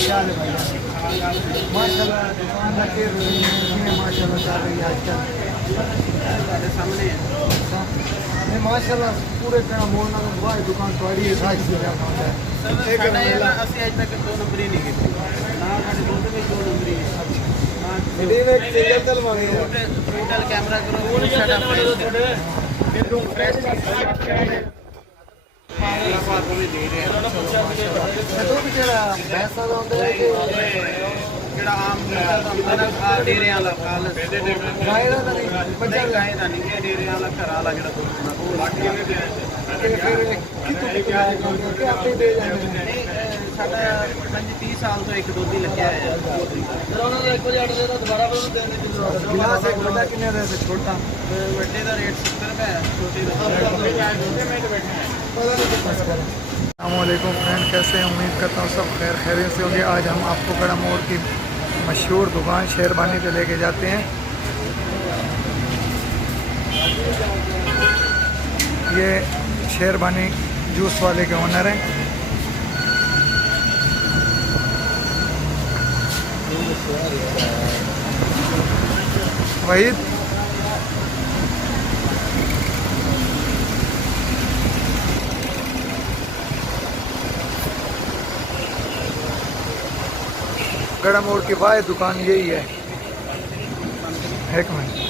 क्या है भैया, माशाल्लाह दुकान रखे माशाल्लाह चल रही है आजकल सामने। अच्छा नहीं माशाल्लाह पूरे तरह मोड़ना तो वाह दुकान थोड़ी है साइज से क्या होता है। एक ਅਸੀਂ ਅੱਜ ਤੱਕ 2 ਨੰਬਰ ਹੀ ਨਹੀਂ ਕੀਤੀ ਨਾ ਸਾਡੇ ਦੁੱਧ ਵਿੱਚ 2 ਨੰਬਰ ਹੀ ਹੈ। ਇਹਦੇ ਵਿੱਚ ਸਿੰਗਲ ਤਲਵਾਂਗੇ ਟੋਟਲ ਕੈਮਰਾ ਕਰੋ ਉਹ ਸਾਡਾ ਬਿਲਕੁਲ ਫਰੈਸ਼ ਆਪਾਂ ਨੂੰ ਦੇ ਰਹੇ ਹਾਂ। तो भी ਜਿਹੜਾ ਪੈਸਾ ਲਾਉਂਦੇ ਨੇ ਜਿਹੜਾ ਆਮ ਹੁੰਦਾ ਨਾ ਆ ਡੇਰਿਆਂ ਵਾਲਾ ਕਾਲ ਗਾਇ ਦਾ ਨਹੀਂ ਬੱਚਾ ਗਾਇ ਦਾ ਨਹੀਂ ਇਹ ਡੇਰਿਆਂ ਵਾਲਾ ਘਰ ਵਾਲਾ ਜਿਹੜਾ ਉਹ ਲਾਟੀ ਨੇ ਤੇ ਫਿਰ ਕਿਤੋਂ ਆਪੇ ਦੇ ਜਾਂਦੇ ਨੇ। ਸਾਡਾ 25-30 ਸਾਲ ਤੋਂ ਇੱਕ ਦੁੱਧ ਹੀ ਲੱਗਿਆ ਹੋਇਆ ਫਿਰ ਉਹਨਾਂ ਦਾ 1 ਵਜੇ ਦਾ ਦੁਬਾਰਾ ਉਹਨੂੰ ਦੇਣ ਦੀ ਜ਼ਰੂਰਤ ਹੈ। ਗਿਲਾਸ ਇੱਕ ਵੱਡਾ ਕਿੰਨੇ ਦਾ ਤੇ ਛੋਟਾ ਵੱਡੇ ਦਾ ਰੇਟ 70 रुपये है छोटे का। अस्सलामुअलैकुम फ्रेंड, कैसे हैं? उम्मीद करता हूँ सब खैर खैरियत से होंगे। आज हम आपको गड़ा मोड़ की मशहूर दुकान शेरबानी पे लेके जाते हैं। ये शेरबानी जूस वाले के ओनर हैं। वहीद गड़ा मोड़ की वाह दुकान यही है। एक मिनट